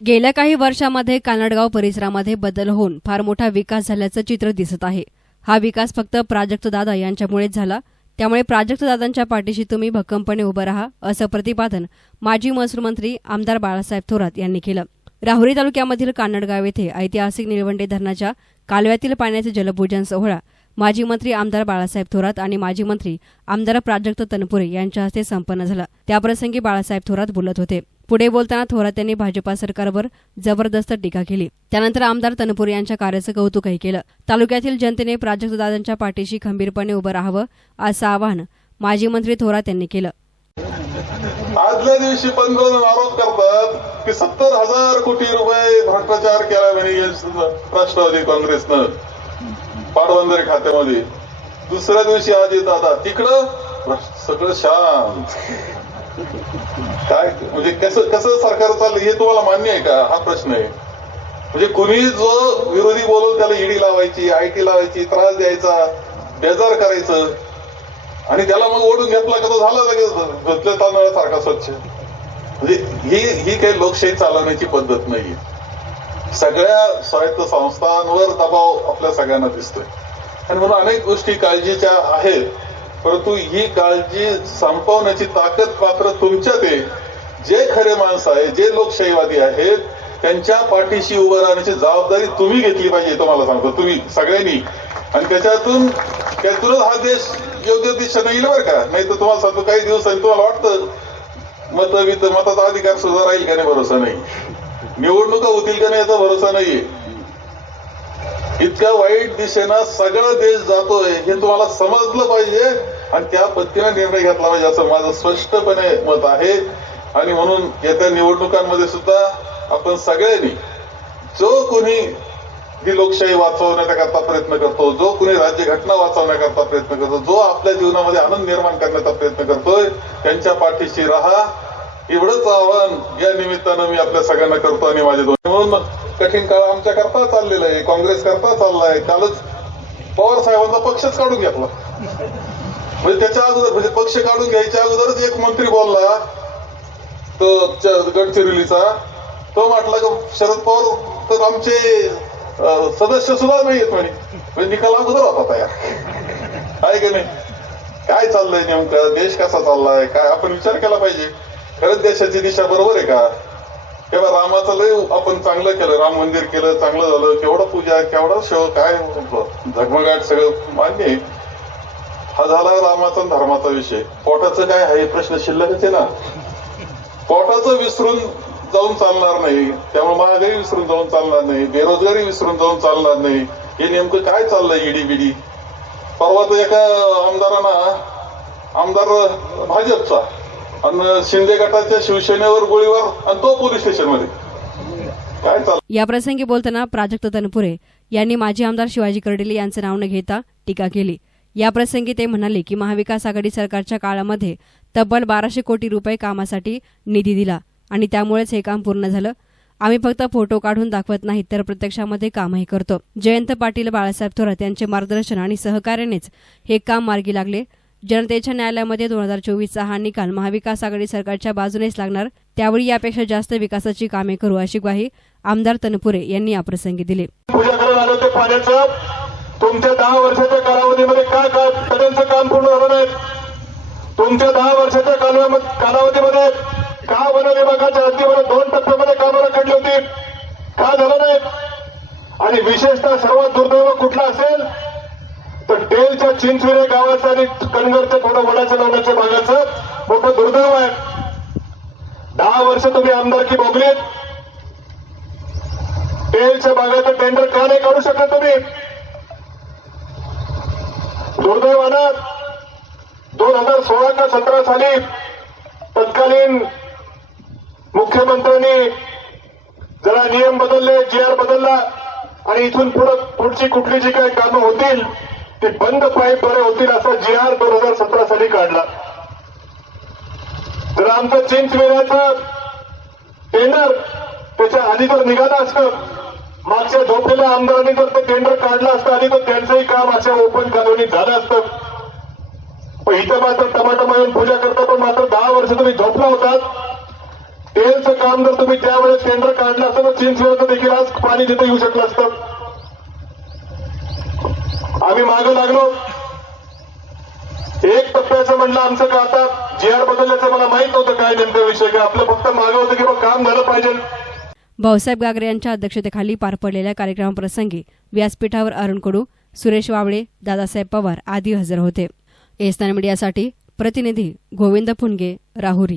गेल्या काही वर्षामध्ये कानडगाव परिसरामध्ये बदल होऊन फार मोठा विकास झाल्याचं चित्र दिसत आहे. हा विकास फक्त प्राजक्तदादा यांच्यामुळेच झाला. त्यामुळे प्राजक्तदादांच्या पाठीशी तुम्ही भक्कमपणे उभं राहा असं प्रतिपादन माजी महसूल मंत्री आमदार बाळासाहेब थोरात यांनी केलं. राहुरी तालुक्यामधील कानडगाव येथे ऐतिहासिक निळवंडे धरणाच्या कालव्यातील पाण्याचे जलपूजन सोहळा माजी मंत्री आमदार बाळासाहेब थोरात आणि माजी मंत्री आमदार प्राजक्त तनपुरे यांच्या हस्ते संपन्न झाला. त्याप्रसंगी बाळासाहेब थोरात बोलत होते. पुढे बोलताना थोरात यांनी भाजपा सरकारवर जबरदस्त टीका केली. त्यानंतर आमदार तनपुरे यांच्या कार्याचं कौतुकही केलं. तालुक्यातील जनतेने प्राजक्तदादांच्या पाठीशी खंबीरपणे उभं राहावं असं आवाहन माजी मंत्री थोरात यांनी केलं. आदल्या दिवशी पंतप्रधान आरोप करतात की सत्तर हजार कोटी रुपये भ्रष्टाचार केला राष्ट्रवादी काँग्रेसनं. पाटबंधारे खात्यामध्ये. दुसऱ्या दिवशी आज येत आता तिकडं सगळं शांत. काय म्हणजे कसं कसं सरकार चाललं हे तुम्हाला मान्य आहे का? हा प्रश्न आहे. म्हणजे कुणी जो विरोधी बोलवून त्याला ईडी लावायची आयटी लावायची त्रास द्यायचा बेजार करायचं आणि त्याला मग ओढून घेतला का तो झाला लगेच धुतल्या तांदळासारखा स्वच्छ. म्हणजे ही ही काही लोकशाही चालवण्याची पद्धत नाही सगळ्या स्वायत्त संस्थांवर दबाव आपल्या सगळ्यांना दिसतोय. आणि म्हणून अनेक गोष्टी काळजीच्या आहेत परंतु ही काळजी संपवण्याची ताकद मात्र तुमच्यात आहे. जे खरे माणसं आहे जे लोकशाहीवादी आहेत त्यांच्या पाठीशी उभं राहण्याची जबाबदारी तुम्ही घेतली पाहिजे तुम्हाला सांगतो. तुम्ही सगळ्यांनी. आणि त्याच्यातून त्यातूनच हा देश योग्य दिशेने येईल बरं का? नाही तर तुम्हाला सांगतो काही दिवसांनी तुम्हाला वाटतं मत वित मताचा अधिकार सुद्धा राहील का नाही? भरोसा नाही. निवडणुका होतील का नाही याचा भरोसा नाहीये. इतक्या वाईट दिशेनं सगळा देश जातोय हे तुम्हाला समजलं पाहिजे आणि त्या पद्धतीने निर्णय घेतला पाहिजे असं माझं स्पष्टपणे मत आहे. आणि म्हणून येत्या निवडणुकांमध्ये सुद्धा आपण सगळ्यांनी जो कोणी ही लोकशाही वाचवण्याकरता प्रयत्न करतो जो कोणी राज्यघटना वाचवण्याकरता प्रयत्न करतो जो आपल्या जीवनामध्ये आनंद निर्माण करण्याचा प्रयत्न करतोय त्यांच्या पाठीशी राहा. एवढंच आव्हान या निमित्तानं मी आपल्या सगळ्यांना करतो आणि माझे दोन म्हणून कठीण काळ आमच्या करता चाललेला आहे काँग्रेस करता चाललाय कालच पवार साहेबांचा पक्षच काढून घेतला. म्हणजे त्याच्या अगोदर म्हणजे पक्ष काढून घ्यायच्या अगोदरच एक मंत्री बोलला तो गडचिरोलीचा. तो म्हटला की शरद पवार तर आमचे सदस्य सुद्धा नाही येत म्हणे. म्हणजे निकाल अगोदर होता तयार. आहे की नाही? काय चाललंय नेमकं? देश कसा चाललाय? काय आपण विचार केला पाहिजे. खरंच देशाची दिशा बरोबर आहे का? तेव्हा रामाचं लय आपण चांगलं केलं राम मंदिर केलं चांगलं झालं केवढं पूजा केवढं शो काय झगमगाट सगळं मान्य आहे. हा झाला रामाचा धर्माचा विषय. पोटाचं काय आहे? प्रश्न शिल्लकच आहे ना. पोटाचं विसरून जाऊन चालणार नाही. त्यामुळे महागाई विसरून जाऊन चालणार नाही. बेरोजगारी विसरून जाऊन चालणार नाही. हे नेमकं काय चाललंय इडी बिडी? परवा तर एका आमदारांना आमदार भाजपचा आणि शिंदे गटाच्या शिवसेनेवर गोळीबार आणि तो पोलीस स्टेशनमध्ये. काय चाललं? याप्रसंगी बोलताना प्राजक्त तनपुरे यांनी माजी आमदार शिवाजी कर्डिले यांचं नाव न घेता टीका केली. याप्रसंगी ते म्हणाले की महाविकास आघाडी सरकारच्या काळामध्ये तब्बल बाराशे कोटी रुपये कामासाठी निधी दिला आणि त्यामुळेच हे काम पूर्ण झालं. आम्ही फक्त फोटो काढून दाखवत नाही तर प्रत्यक्षामध्ये कामही करतो. जयंत पाटील बाळासाहेब थोरात यांचे मार्गदर्शन आणि सहकार्यानेच हे काम मार्गी लागले. जनतेच्या न्यायालयामध्ये दोन हजार चोवीसचा हा निकाल महाविकास आघाडी सरकारच्या बाजूनेच लागणार. त्यावेळी यापेक्षा जास्त विकासाची कामे करू अशी ग्वाही आमदार तनपुरे यांनी याप्रसंगी दिली. तुमच्या दहा वर्षाच्या कालावधीमध्ये काय काय त्यांचं काम पूर्ण झालं नाही. तुमच्या दहा वर्षाच्या कालावधीमध्ये का वन विभागाच्या हद्दीमध्ये दोन टप्प्यामध्ये कामाला काढली होती? का झालं नाही? आणि विशेषतः सर्वात दुर्दैव कुठला असेल? रेलच्या चिंचविरे गावाचं आणि कणगरच्या थोडं वडाच्या नावाच्या भागाचं मोठं दुर्दैव आहे. दहा वर्ष तुम्ही आमदारकी भोगलीत. रेलच्या भागाचं टेंडर का नाही काढू शकता तुम्ही? दुर्दैवानं दोन हजार सोळा का सतरा साली तत्कालीन मुख्यमंत्र्यांनी जरा नियम बदलले जी आर बदलला आणि इथून पुढं पुढची कुठली जी काही कामं होतील ते बंद पाईपद्वारे होतील असा जी आर दोन हजार सतरा साली काढला. जर आमचं चिंचवेऱ्याचं टेंडर त्याच्या आधी जर निघाला असतं. मागच्या झोपलेल्या आमदारांनी जर ते टेंडर काढलं असतं आणि तर त्यांचंही काम अशा ओपन कॉलोनीत झालं असतं. पण इथं मात्र टमाटा मारून पूजा करता पण मात्र दहा वर्ष तुम्ही झोपला होतात. तेलचं काम जर तुम्ही त्यावेळेस टेंडर काढलं असतं तर चिंचवडचं देखील आज पाणी तिथे येऊ शकलं असतं. आम्ही मागं लागलो. एक टप्प्याचं म्हणलं आमचं का आता? जी आर बदलल्याचं मला माहीत नव्हतं काय नेमकं विषय काय. आपलं फक्त मागं होतं की बा काम झालं पाहिजे. भाऊसाहेब गागरे यांच्या अध्यक्षतेखाली पार पडलेल्या कार्यक्रमाप्रसंगी व्यासपीठावर अरुण कडू सुरेश वावळे दादासाहेब पवार आदी हजर होते. एस्तान मीडियासाठी प्रतिनिधी गोविंद फुंगे राहुरी.